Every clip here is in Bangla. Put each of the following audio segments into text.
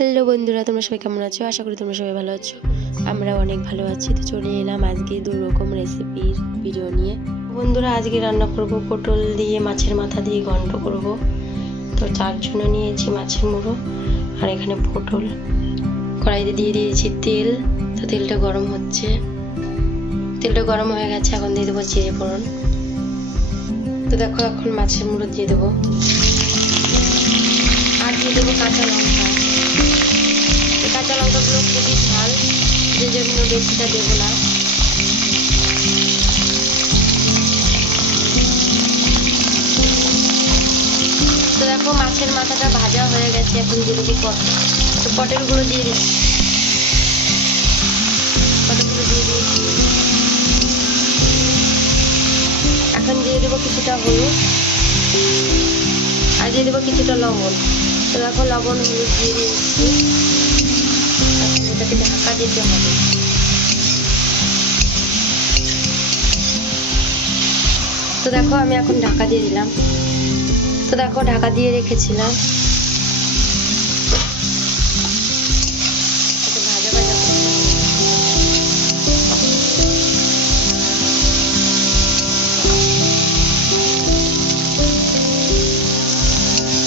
হ্যালো বন্ধুরা, তোমরা সবাই কেমন আছো? আশা করি তোমরা সবাই ভালো আছো। আমরা অনেক ভালো আছি। তো চলে এলাম আজকে 2 রকম রেসিপির ভিডিও নিয়ে। বন্ধুরা, আজকে রান্না করব পটল দিয়ে মাছের মাথা দিয়ে ঘন্ট করব। তো তার জন্য নিয়েছি মাছের মুড়ো আর এখানে পটল। কড়াইতে দিয়ে দিয়েছি তেল। তো তেলটা গরম হচ্ছে, তেলটা গরম হয়ে গেছে। এখন দিয়ে দেবো জিরে ফোড়ন। তো দেখো, এখন মাছের মুড়ো দিয়ে দেবো আর দিয়ে দেবো কাঁচা লঙ্কা। কাঁচা লঙ্কাগুলো খুবই ঝাল, যে জন্য বেশিটা দেবো না। তো দেখো, মাছের মাথাটা ভাজা হয়ে গেছে। এখন দিয়ে দেবো পটল। তো পটলগুলো দিয়ে দিচ্ছি, পটলগুলো দিয়ে দিয়েছি। এখন দিয়ে দেবো কিছুটা হলুদ আর দিয়ে দেবো কিছুটা লবণ। তো দেখো, লবণ হলুদ দিয়ে দিয়েছি। এটাকে ঢাকা দিতে হবে। তো দেখো, আমি এখন ঢাকা দিয়ে দিলাম। তো দেখো, ঢাকা দিয়ে রেখেছিলাম। ভাজা ভাজা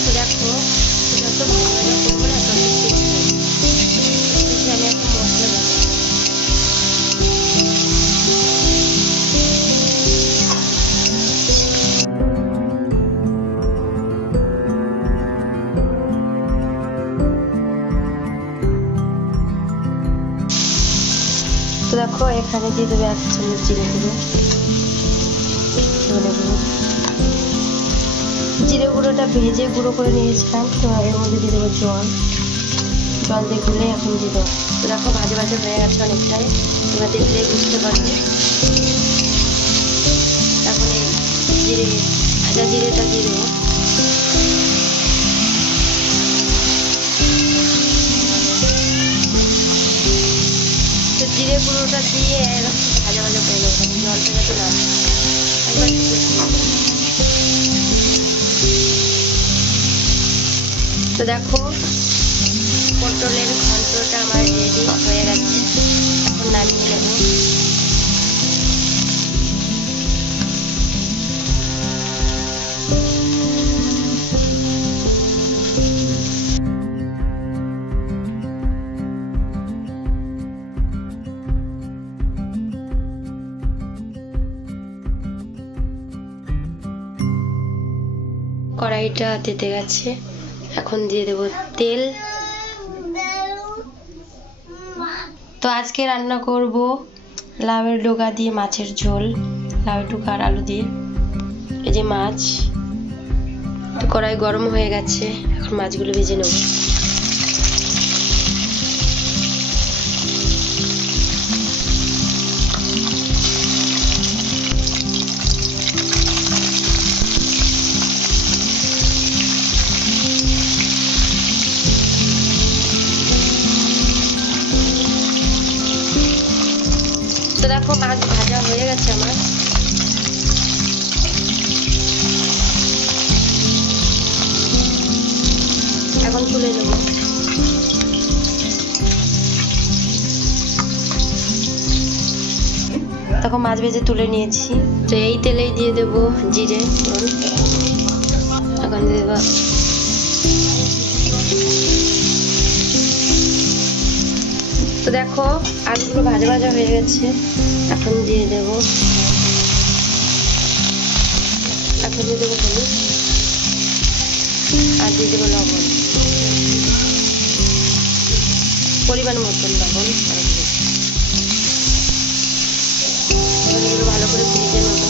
তো দেখো, যত ভাজা ভাজা করবো না তত আমি এখন মশলা দেবো। তো দেখো, এখানে দিয়ে দেবে 1 চামচ জিরে গুঁড়ো, ধনে গুঁড়ো। জিরে গুঁড়োটা ভেজে গুঁড়ো করে নিয়েছিলাম। তো এর মধ্যে দিয়ে দেবো জল দিয়ে গুলে এখন দিয়ে দেবো। তো দেখো, ভাজা ভাজা হয়ে গেছে অনেকটাই। তোমরা দেখলে বুঝতে পারবে। এখন এই ভাজা জিরেটা দিয়ে দেবো। তো জিরে গুঁড়োটা দিয়ে ভাজা ভাজা করে নেবো, জলটা যাতে না একবার। তো দেখো, পটলের ঘন্টটা আমার রেডি হয়ে গেছে। এখন নামিয়ে নেব। কড়াইটা তেতে গেছে। এখন দিয়ে দেব তেল। তো আজকে রান্না করব লাউয়ের ডগা দিয়ে মাছের ঝোল, লাউয়ের ডগা আর আলু দিয়ে। এই যে মাছ। তো কড়াই গরম হয়ে গেছে, এখন মাছগুলো ভেজে নেব। তো দেখো, মাছ ভাজা হয়ে গেছে আমার। এখন তুলে নেব। দেখো, মাছ ভেজে তুলে নিয়েছি। তো এই তেলেই দিয়ে দেব জিরে ফোড়ন। এখন দিয়ে দেব তো দেখো, আলুগুলো ভাজা ভাজা হয়ে গেছে। এখন দিয়ে দেব হলুদ আর দিয়ে দেবো লবণ, পরিমাণ মতন লবণ। এগুলো ভালো করে ভেজে নেব।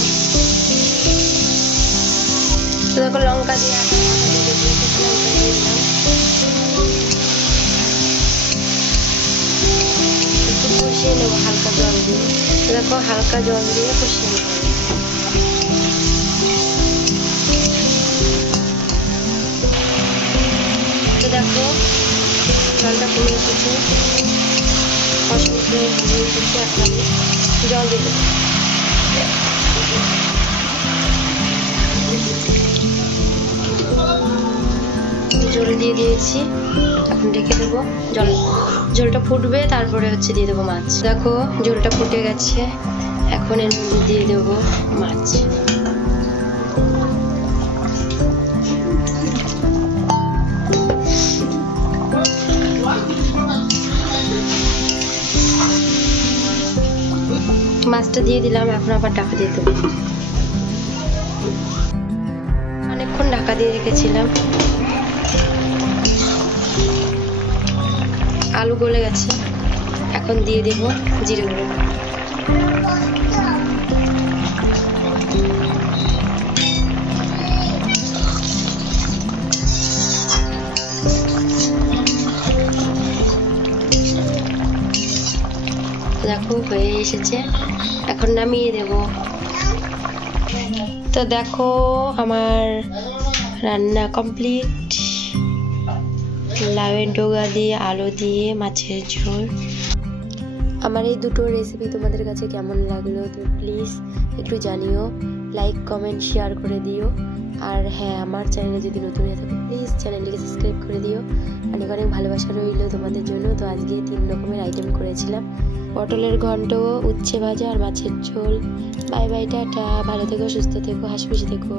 তো দেখো, লঙ্কা দিয়ে কষিয়ে নেবো হালকা জল দিয়ে। দেখো, হালকা জল দিয়ে কষিয়ে নেবো। তো দেখো, জলটা কমে এসেছে, কষাতে হয়ে এসেছে। এখন জল দিয়ে দেবো। ঝোল দিয়ে দিয়েছি, এখন ঢেকে দেবো। ঝোলটা ফুটবে, তারপরে হচ্ছে দিয়ে দেবো মাছ। দেখো ঝোলটা ফুটে গেছে, এখন এর মধ্যে দিয়ে দেবো মাছ। মাছটা দিয়ে দিলাম, এখন আবার ঢাকা দিয়ে দেবো। অনেকক্ষণ ঢাকা দিয়ে রেখেছিলাম, আলু গলে গেছে, এখন দিয়ে দেবো জিরে গুঁড়ো। দেখো হয়ে এসেছে, এখন নামিয়ে দেব। তো দেখো আমার রান্না কমপ্লিট। লাউয়ের ডগা দিয়ে আলু দিয়ে মাছের ঝোল। আমার এই দুটো রেসিপি তোমাদের কাছে কেমন লাগলো তো প্লিজ একটু জানিও, লাইক কমেন্ট শেয়ার করে দিও। আর হ্যাঁ, আমার চ্যানেলে যদি নতুন হয়ে থাকে প্লিজ চ্যানেলটিকে সাবস্ক্রাইব করে দিও। অনেক অনেক ভালোবাসা রইল তোমাদের জন্য। তো আজকে 3 রকমের আইটেম করেছিলাম, পটলের ঘন্ট, উচ্ছে ভাজা আর মাছের ঝোল। বাই বাই, টাটা, ভালো থেকো, সুস্থ থেকো, হাসি খুশি থেকো।